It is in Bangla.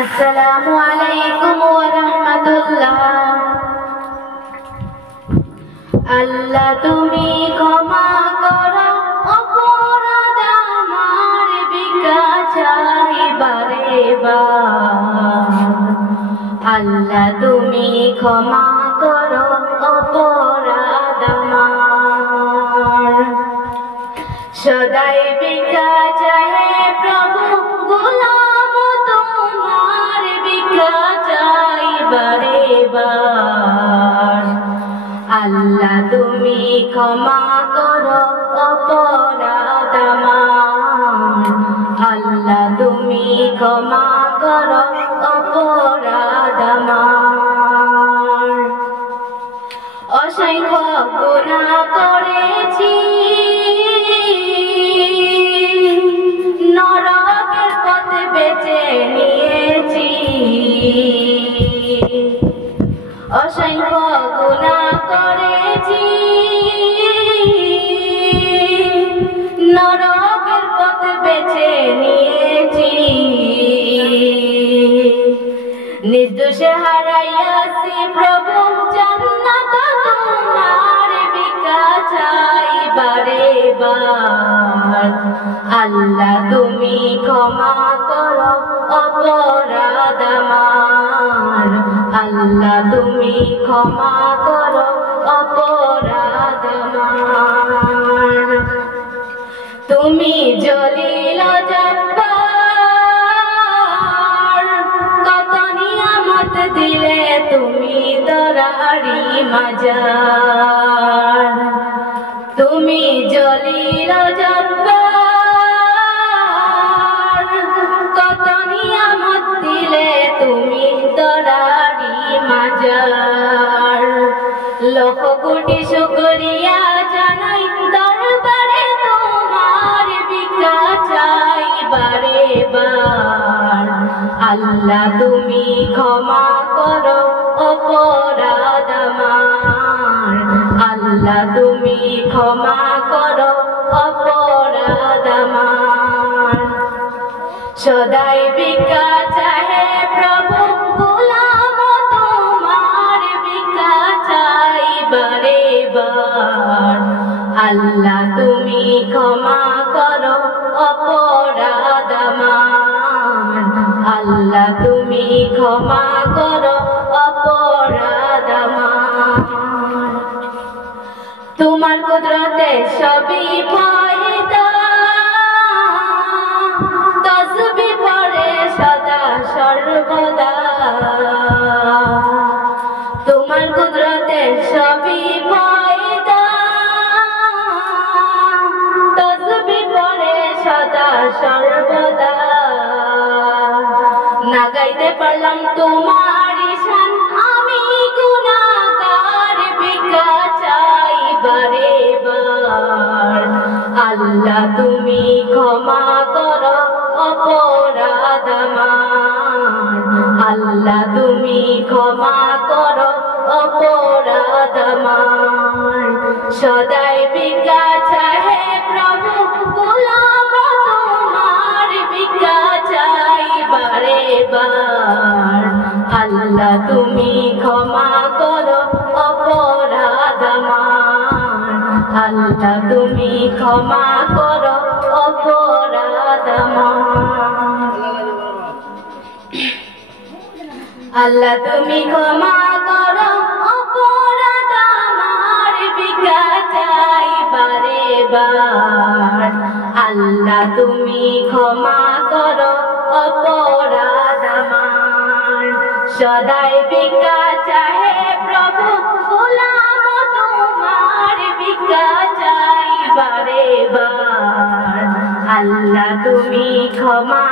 আসসালামু আলাইকুম ওয়া রাহমাতুল্লাহ। আল্লাহ তুমি ক্ষমা করো অপরাধ আমার, ভিক্ষা চাই বারে বার। আল্লাহ তুমি ক্ষমা করো অপরাধ আমার, সদাই ভিক্ষা চাহে প্রভু গোলাম তোমার, ভিক্ষা চাই বারে বার। আল্লাহ তুমি ক্ষমা করো অপরাধ আমার, আল্লাহ তুমি ক্ষমা করো অপরাধ আমার। অসংখ্য গুনাহ করেছি, নরকের পথ বেছে নিয়েছি। অসংখ্য গুনাহ করেছি, নরকের পথ বেছে নিয়েছি। নির্দোষে হারাইয়াছি প্রভু জান্নাত তোমার, ভিক্ষা চাই বারে বার। আল্লাহ তুমি ক্ষমা করো অপরাধ আমার, আল্লাহ তুমি ক্ষমা করো অপরাধ আমার। তুমি জলিল জব্বার, কত নিয়ামত দিলে তুমি দরারি মাজার। তুমি জলিল জব্বার, কত নিয়ামত দিলে তুমি দরারি মাজার। লক্ষ কোটি শুকরিয়া জানাই দরবারে তোমার, ভিক্ষা চাই বারে বার। আল্লাহ তুমি ক্ষমা করো অপরাধ আমার, আল্লাহ তুমি ক্ষমা করো অপরাধ আমার। সদাই ভিক্ষা চাহে প্রভু গোলাম তোমার, ভিক্ষা চাই বারে বার। আল্লাহ তুমি ক্ষমা করো অপরাধ আমার, আল্লাহ তুমি ক্ষমা করো অপরাধ আমার। তোমার কুদরতে সবই পয়দা, তসবিহ পড়ে সদা সর্বদা। তোমার কুদরতে সবই পয়দা, তসবিহ পড়ে সদা সর্বদা। না গাইতে পারলাম তোমার শান, আমি গুনাহগার, ভিক্ষা চাই বারে বার। আল্লাহ তুমি ক্ষমা করো অপরাধ আমার, আল্লাহ তুমি ক্ষমা করো অপরাধ আমার। সদাই ভিক্ষা চাহে প্রভু গোলাম তোমার, ভিক্ষা চাই বারে বার। আল্লাহ তুমি ক্ষমা করো অপরাধ আমার, আল্লাহ তুমি ক্ষমা করো অপরাধ আমার। আল্লাহ তুমি ক্ষমা করো অপরাধ আমার, ভিক্ষা চাই বারে বার। আল্লাহ তুমি ক্ষমা করো অপরাধ আমার। সদাই ভিক্ষা চাহে প্রভু গোলাম তোমার, ভিক্ষা চাই বারে বার। আল্লাহ তুমি ক্ষমা